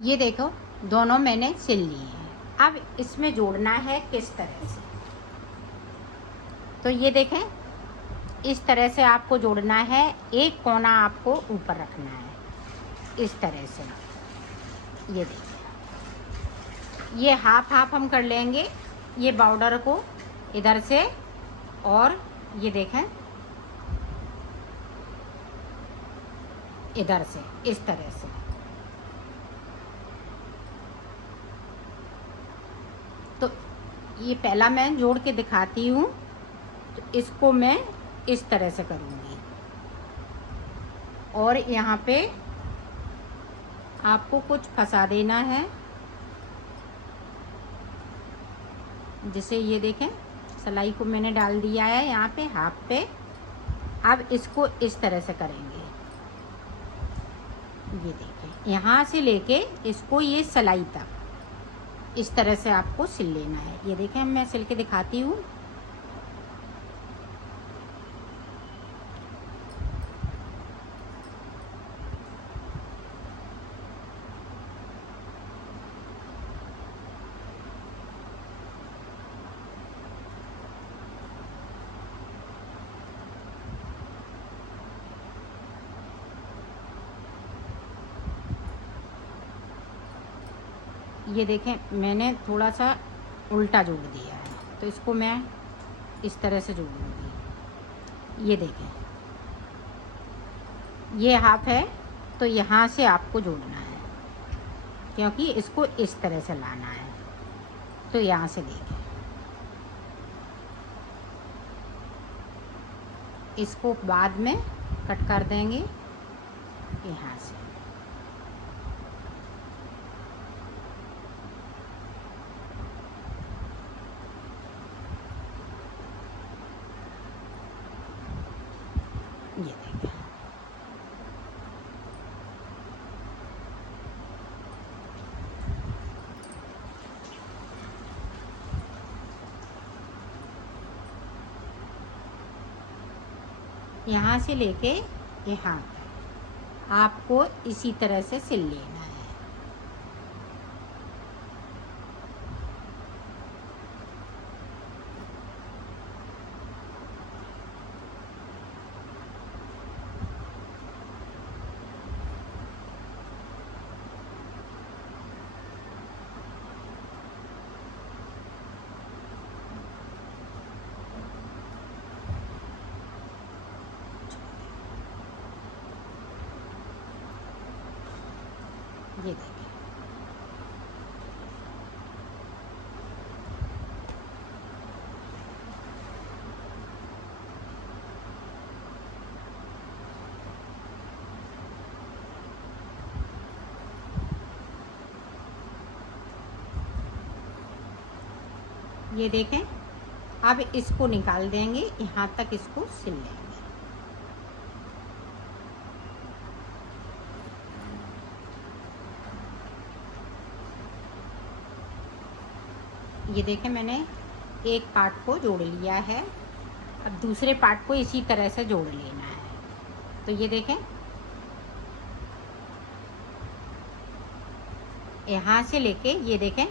ये देखो, दोनों मैंने सिल लिए हैं। अब इसमें जोड़ना है किस तरह से, तो ये देखें, इस तरह से आपको जोड़ना है। एक कोना आपको ऊपर रखना है इस तरह से। ये देखिए, ये हाफ हाफ हम कर लेंगे ये बॉर्डर को इधर से, और ये देखें इधर से इस तरह से। तो ये पहला मैं जोड़ के दिखाती हूँ। तो इसको मैं इस तरह से करूँगी, और यहाँ पे आपको कुछ फंसा देना है, जिसे ये देखें सिलाई को मैंने डाल दिया है यहाँ पे हाफ पे। अब इसको इस तरह से करेंगे। ये देखें, यहाँ से लेके इसको ये सिलाई तक इस तरह से आपको सिल लेना है। ये देखें, मैं सिल के दिखाती हूँ। ये देखें, मैंने थोड़ा सा उल्टा जोड़ दिया है, तो इसको मैं इस तरह से जोड़ूंगी। ये देखें, ये हाफ है, तो यहाँ से आपको जोड़ना है, क्योंकि इसको इस तरह से लाना है। तो यहाँ से देखें, इसको बाद में कट कर देंगे यहाँ से। ये देखें, यहाँ से लेके यहाँ तक आपको इसी तरह से सिल लेना है। ये देखिए, ये देखें। अब इसको निकाल देंगे, यहाँ तक इसको सिल लेंगे। ये देखें, मैंने एक पार्ट को जोड़ लिया है। अब दूसरे पार्ट को इसी तरह से जोड़ लेना है। तो ये देखें, यहाँ से लेके ये देखें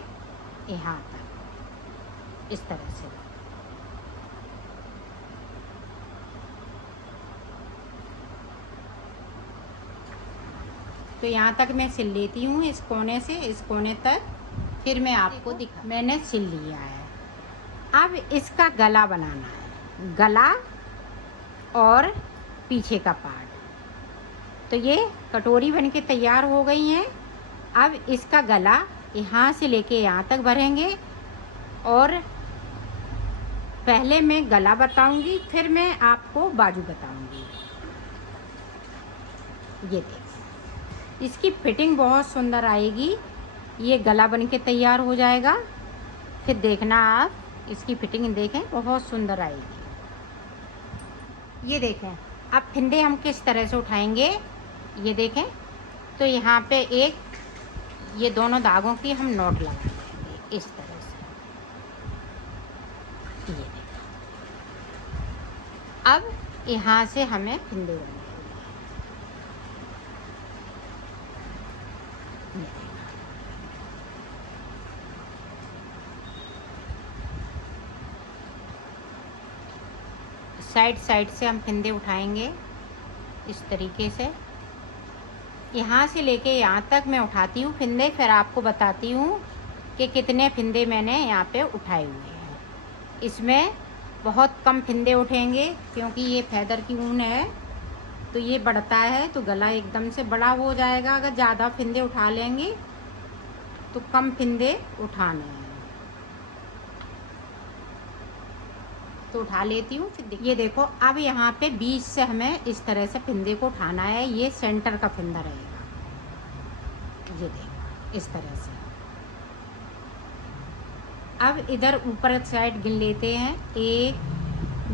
यहाँ तक इस तरह से। तो यहाँ तक मैं सिल लेती हूँ, इस कोने से इस कोने तक। फिर मैं आपको दिखा, मैंने सिल लिया है। अब इसका गला बनाना है, गला और पीछे का पार्ट। तो ये कटोरी बन के तैयार हो गई हैं। अब इसका गला यहाँ से लेके यहाँ तक भरेंगे, और पहले मैं गला बताऊंगी, फिर मैं आपको बाजू बताऊंगी। ये देखिए, इसकी फिटिंग बहुत सुंदर आएगी। ये गला बन के तैयार हो जाएगा, फिर देखना आप इसकी फिटिंग देखें, बहुत सुंदर आएगी। ये देखें, अब फिंदे हम किस तरह से उठाएंगे, ये देखें। तो यहाँ पे एक, ये दोनों धागों की हम नोट लगा देंगे इस तरह से। ये देखें, अब यहाँ से हमें फिंदे बनाएंगे। साइड साइड से हम फिंदे उठाएंगे इस तरीके से। यहाँ से लेके यहाँ तक मैं उठाती हूँ फिंदे, फिर आपको बताती हूँ कि कितने फिंदे मैंने यहाँ पे उठाए हुए हैं। इसमें बहुत कम फिंदे उठेंगे क्योंकि ये फैदर की ऊन है, तो ये बढ़ता है तो गला एकदम से बड़ा हो जाएगा। अगर ज़्यादा फिंदे उठा लेंगे तो कम फिंदे उठाने हैं। तो उठा लेती हूँ। फिर ये देखो, अब यहाँ पे बीच से हमें इस तरह से फिंदे को उठाना है। ये सेंटर का फिंदा रहेगा, ये देखो इस तरह से। अब इधर ऊपर साइड गिन लेते हैं। 1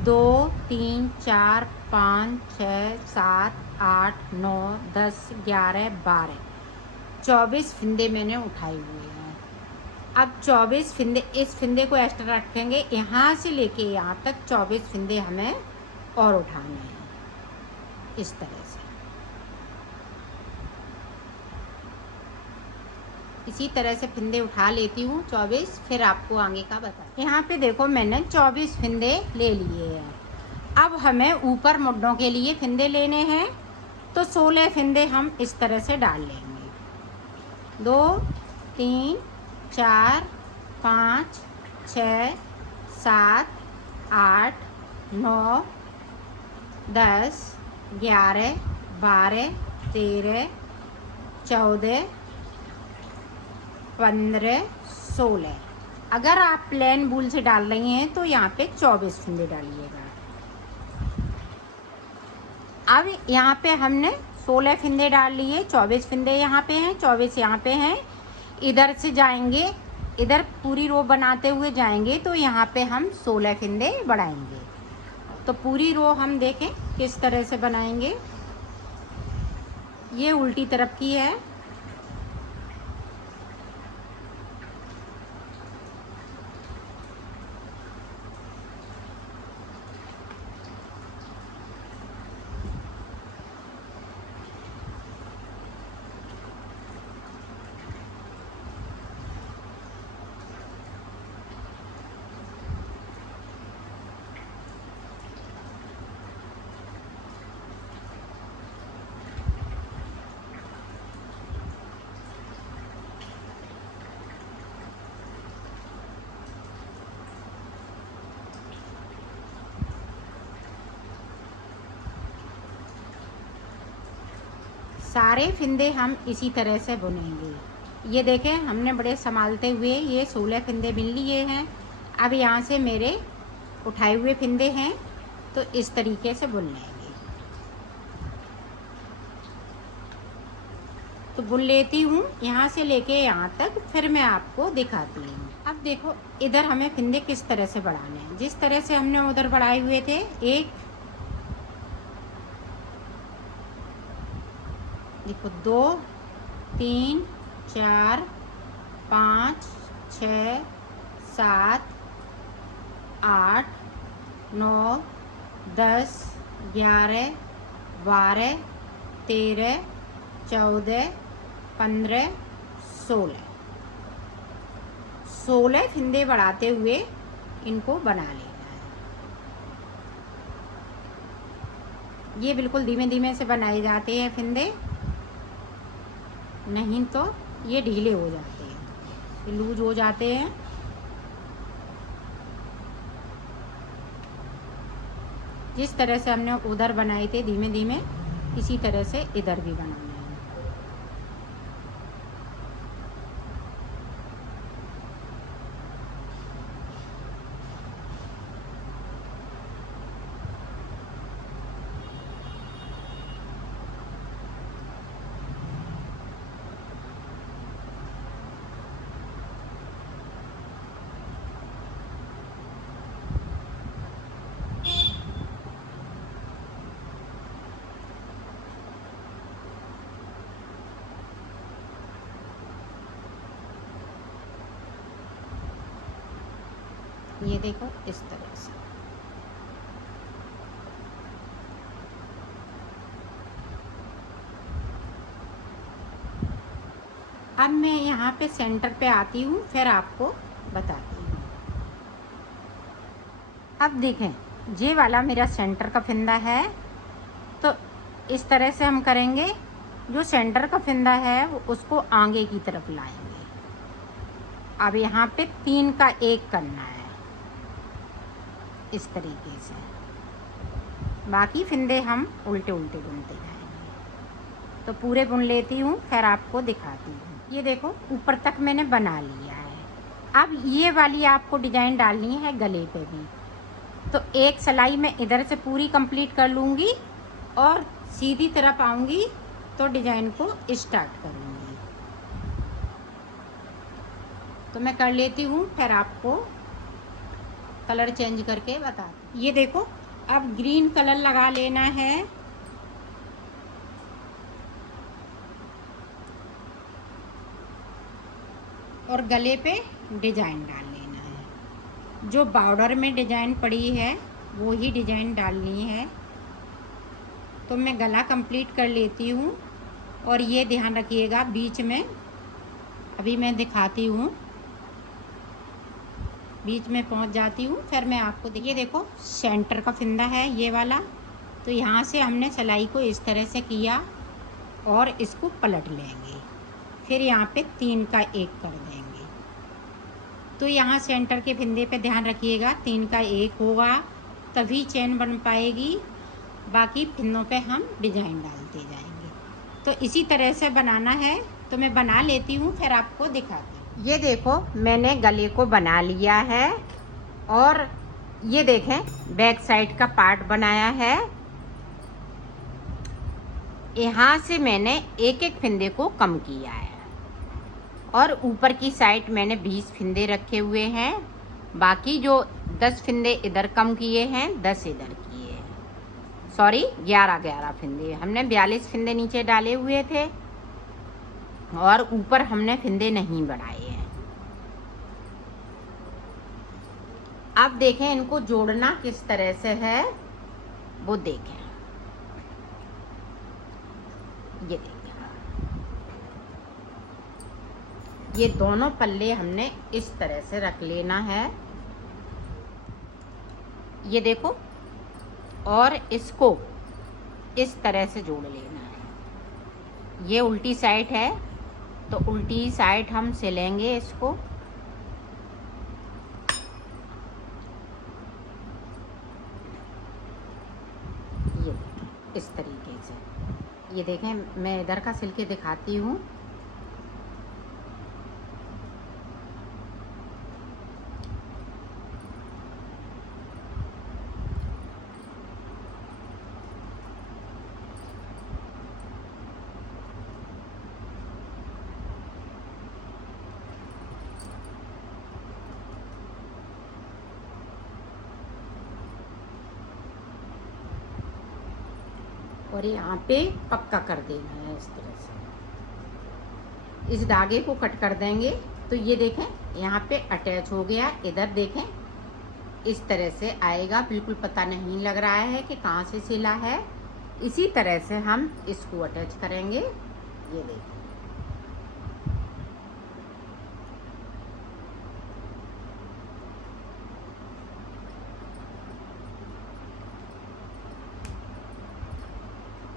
2 3 4 5 6 7 8 9 10 11 12 24 फिंदे मैंने उठाए हुए हैं। अब 24 फिंदे, इस फिंदे को एक्स्ट्रा रखेंगे। यहाँ से लेके यहाँ तक 24 फिंदे हमें और उठाने हैं इस तरह से। इसी तरह से फिंदे उठा लेती हूँ 24, फिर आपको आगे का बता। यहाँ पे देखो मैंने 24 फिंदे ले लिए हैं। अब हमें ऊपर मुड्ढों के लिए फिंदे लेने हैं, तो 16 फिंदे हम इस तरह से डाल लेंगे। 2 3 4 5 6 7 8 9 10 11 12 13 14 15 16। अगर आप प्लेन वूल से डाल रही हैं तो यहाँ पे 24 फिंदे डालिएगा। अब यहाँ पे हमने 16 फिंदे डाल लिए, 24 फिंदे यहाँ पे हैं, 24 यहाँ पे हैं। इधर से जाएंगे, इधर पूरी रो बनाते हुए जाएंगे तो यहाँ पे हम 16 फिंदे बढ़ाएंगे। तो पूरी रो हम देखें किस तरह से बनाएंगे। ये उल्टी तरफ की है। सारे फिंदे हम इसी तरह से बुनेंगे। ये देखें, हमने बड़े संभालते हुए ये 16 फिंदे बुन लिए हैं। अब यहाँ से मेरे उठाए हुए फिंदे हैं, तो इस तरीके से बुन लेंगे। तो बुन लेती हूँ यहाँ से लेके यहाँ तक, फिर मैं आपको दिखाती हूँ। अब देखो इधर हमें फिंदे किस तरह से बढ़ाने हैं। जिस तरह से हमने उधर बढ़ाए हुए थे, 1 देखो 2 3 4 5 6 7 8 9 10 11 12 13 14 15 16 फिंदे बढ़ाते हुए इनको बना लेना है। ये बिल्कुल धीमे धीमे से बनाए जाते हैं फिंदे, नहीं तो ये ढीले हो जाते हैं, ये लूज हो जाते हैं। जिस तरह से हमने उधर बनाए थे धीमे धीमे, इसी तरह से इधर भी बनाना है। ये देखो इस तरह से। अब मैं यहाँ पे सेंटर पे आती हूँ, फिर आपको बताती हूँ। अब देखें ये वाला मेरा सेंटर का फंदा है, तो इस तरह से हम करेंगे। जो सेंटर का फंदा है वो उसको आगे की तरफ लाएंगे। अब यहाँ पे 3 का 1 करना है इस तरीके से। बाकी फंदे हम उल्टे उल्टे बुनते जाएंगे। तो पूरे बुन लेती हूँ, फिर आपको दिखाती हूँ। ये देखो ऊपर तक मैंने बना लिया है। अब ये वाली आपको डिजाइन डालनी है गले पे भी। तो एक सिलाई मैं इधर से पूरी कंप्लीट कर लूँगी और सीधी तरफ आऊँगी तो डिजाइन को स्टार्ट करूँगी। तो मैं कर लेती हूँ, फिर आपको कलर चेंज करके बताती हूँ। ये देखो अब ग्रीन कलर लगा लेना है। और गले पे डिजाइन डाल लेना है। जो बॉर्डर में डिजाइन पड़ी है वो ही डिजाइन डालनी है। तो मैं गला कंप्लीट कर लेती हूँ। और ये ध्यान रखिएगा बीच में, अभी मैं दिखाती हूँ, बीच में पहुँच जाती हूँ फिर मैं आपको ये देखो सेंटर का फंदा है ये वाला। तो यहाँ से हमने सिलाई को इस तरह से किया और इसको पलट लेंगे। फिर यहाँ पे 3 का 1 कर देंगे। तो यहाँ सेंटर के फंदे पे ध्यान रखिएगा 3 का 1 होगा तभी चेन बन पाएगी। बाकी फंदों पे हम डिजाइन डालते जाएंगे। तो इसी तरह से बनाना है। तो मैं बना लेती हूँ फिर आपको दिखाती हूँ। ये देखो मैंने गले को बना लिया है और ये देखें बैक साइड का पार्ट बनाया है। यहाँ से मैंने एक एक फंदे को कम किया है और ऊपर की साइड मैंने 20 फंदे रखे हुए हैं। बाकी जो 10 फंदे इधर कम किए हैं, 10 इधर किए हैं। सॉरी 11 फंदे। हमने 42 फंदे नीचे डाले हुए थे और ऊपर हमने फंदे नहीं बढ़ाए हैं। अब देखें इनको जोड़ना किस तरह से है वो देखें। ये देखें ये दोनों पल्ले हमने इस तरह से रख लेना है। ये देखो और इसको इस तरह से जोड़ लेना है। ये उल्टी साइड है तो उल्टी साइड हम सिलेंगे इसको। ये इस तरीके से। ये देखें मैं इधर का सिल के दिखाती हूँ। और यहाँ पे पक्का कर देना है इस तरह से। इस धागे को कट कर देंगे तो ये देखें यहाँ पे अटैच हो गया। इधर देखें इस तरह से आएगा, बिल्कुल पता नहीं लग रहा है कि कहाँ से सिला है। इसी तरह से हम इसको अटैच करेंगे। ये देखें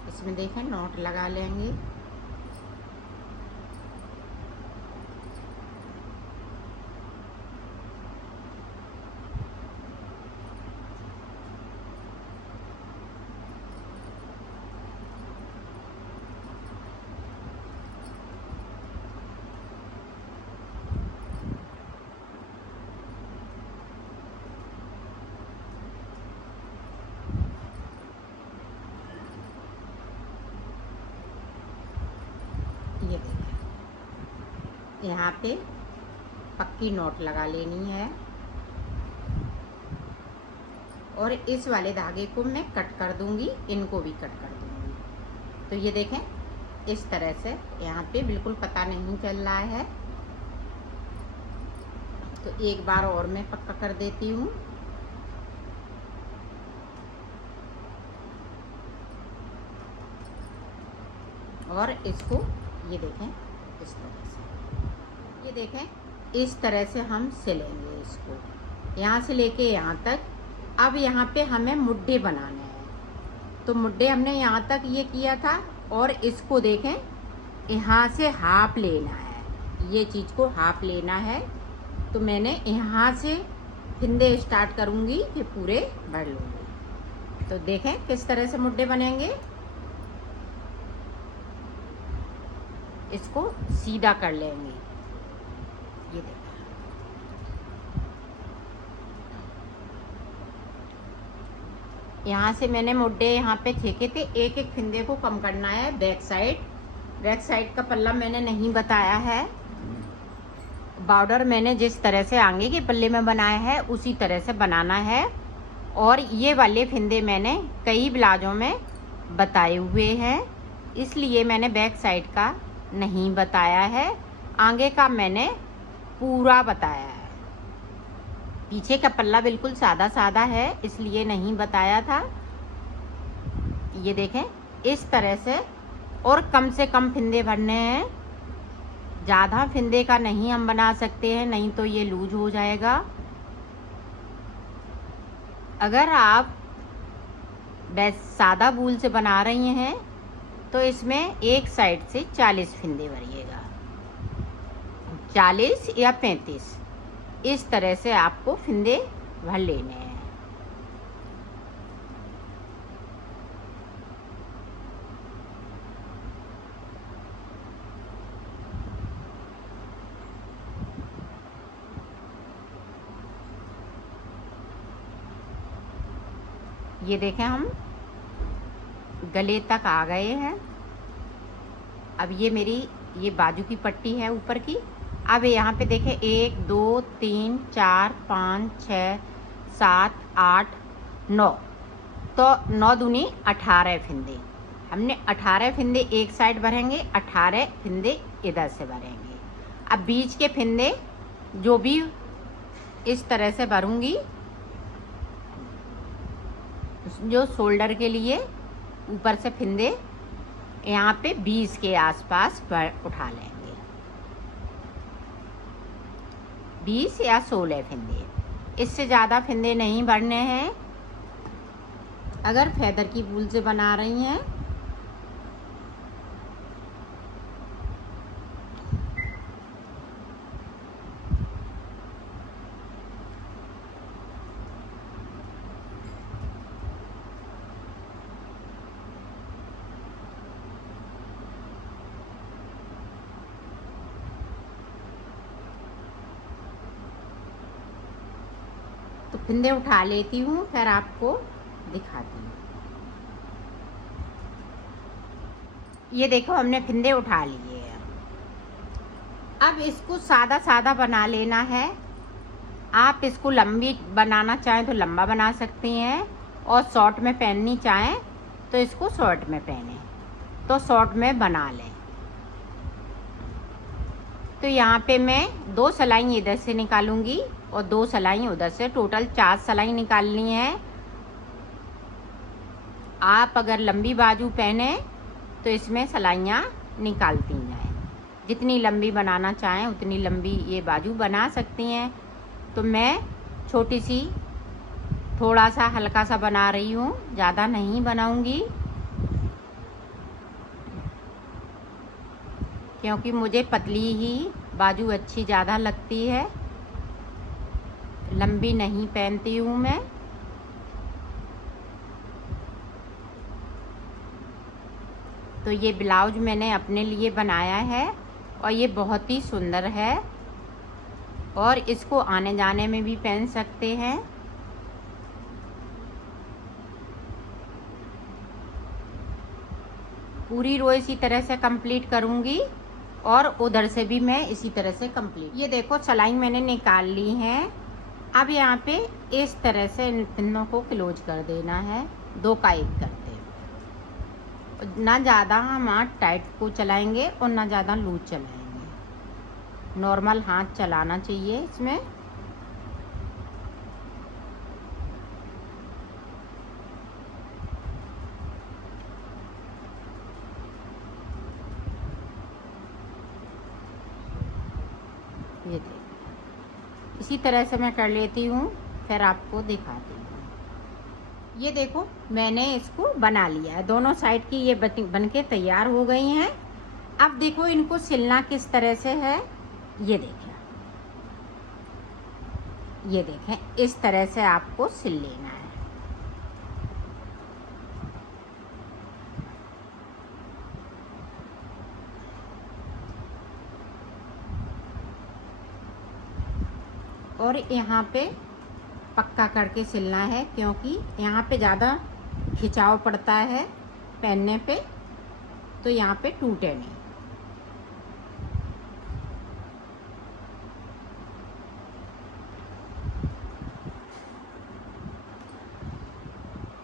इसमें देखें नॉट लगा लेंगे। ये देखें यहाँ पे पक्की नॉट लगा लेनी है और इस वाले धागे को मैं कट कर दूंगी, इनको भी कट कर दूंगी। तो ये देखें इस तरह से यहाँ पे बिल्कुल पता नहीं चल रहा है। तो एक बार और मैं पक्का कर देती हूँ। और इसको ये देखें इस तरह से। ये देखें इस तरह से हम सिलेंगे इसको, यहाँ से लेके यहाँ तक अब यहाँ पे हमें मुड्डे बनाने हैं। तो मुड्डे हमने यहाँ तक ये किया था और इसको देखें, यहाँ से हाफ लेना है, ये चीज़ को हाफ लेना है। तो मैंने यहाँ से फिंदे स्टार्ट करूँगी फिर पूरे भर लूँगी। तो देखें किस तरह से मुड्डे बनेंगे। इसको सीधा कर लेंगे, ये देखें। यहाँ से मैंने मुड्डे यहाँ पे छेके थे, एक एक फिंदे को कम करना है। बैक साइड का पल्ला मैंने नहीं बताया है। बॉर्डर मैंने जिस तरह से आगे के पल्ले में बनाया है उसी तरह से बनाना है। और ये वाले फिंदे मैंने कई ब्लाउजों में बताए हुए हैं, इसलिए मैंने बैक साइड का नहीं बताया है। आगे का मैंने पूरा बताया है। पीछे का पल्ला बिल्कुल सादा है, इसलिए नहीं बताया था। ये देखें इस तरह से, और कम से कम फिंदे भरने हैं। ज़्यादा फिंदे का नहीं हम बना सकते हैं, नहीं तो ये लूज हो जाएगा। अगर आप सादा वूल से बना रही हैं तो इसमें एक साइड से 40 फिंदे भरिएगा, 40 या 35, इस तरह से आपको फिंदे भर लेने हैं। ये देखें हम गले तक आ गए हैं। अब ये मेरी ये बाजू की पट्टी है ऊपर की। अब यहाँ पे देखें 1 2 3 4 5 6 7 8 9, तो 9 दूनी 18 फिंदे। हमने 18 फिंदे एक साइड भरेंगे, 18 फिंदे इधर से भरेंगे। अब बीच के फिंदे जो भी इस तरह से भरूंगी, जो शोल्डर के लिए ऊपर से फिंदे यहाँ पे 20 के आसपास उठा लेंगे, 20 या 16 फिंदे। इससे ज़्यादा फिंदे नहीं भरने हैं। अगर फेदर की वूल से बना रही हैं तो फिंदे उठा लेती हूँ, फिर आपको दिखाती हूँ। ये देखो हमने फिंदे उठा लिए हैं। अब इसको सादा बना लेना है। आप इसको लंबी बनाना चाहें तो लंबा बना सकती हैं, और शॉर्ट में पहननी चाहें तो इसको शॉर्ट में पहने, तो शॉर्ट में बना लें। तो यहाँ पे मैं 2 सिलाई इधर से निकालूंगी और 2 सिलाई उधर से, टोटल 4 सिलाई निकालनी है। आप अगर लंबी बाजू पहने तो इसमें सिलाइयाँ निकालती जाएं। जितनी लंबी बनाना चाहें उतनी लंबी ये बाजू बना सकती हैं। तो मैं छोटी सी थोड़ा सा हल्का सा बना रही हूँ, ज़्यादा नहीं बनाऊंगी, क्योंकि मुझे पतली ही बाजू अच्छी ज़्यादा लगती है, लंबी नहीं पहनती हूँ मैं। तो ये ब्लाउज मैंने अपने लिए बनाया है और ये बहुत ही सुंदर है, और इसको आने जाने में भी पहन सकते हैं। पूरी रो इसी तरह से कंप्लीट करूँगी और उधर से भी मैं इसी तरह से कंप्लीट। ये देखो सिलाई मैंने निकाल ली है। अब यहाँ पे इस तरह से इन पिनों को क्लोज कर देना है, 2 का 1 करते हुए। ना ज़्यादा हम हाथ टाइट को चलाएंगे और ना ज़्यादा लूज चलाएंगे, नॉर्मल हाथ चलाना चाहिए इसमें। ये देखिए इसी तरह से मैं कर लेती हूँ, फिर आपको दिखाती हूँ। ये देखो मैंने इसको बना लिया है, दोनों साइड की ये बन के तैयार हो गई हैं। अब देखो इनको सिलना किस तरह से है, ये देखें इस तरह से आपको सिल लेना है। और यहाँ पे पक्का करके सिलना है, क्योंकि यहाँ पे ज़्यादा खिंचाव पड़ता है पहनने पे, तो यहाँ पे टूटे नहीं।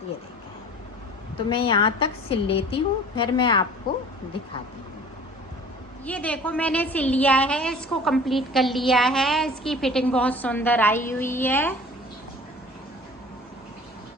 ये देखें, तो मैं यहाँ तक सिल लेती हूँ, फिर मैं आपको दिखाती हूँ। ये देखो मैंने सिल लिया है, इसको कंप्लीट कर लिया है। इसकी फिटिंग बहुत सुंदर आई हुई है।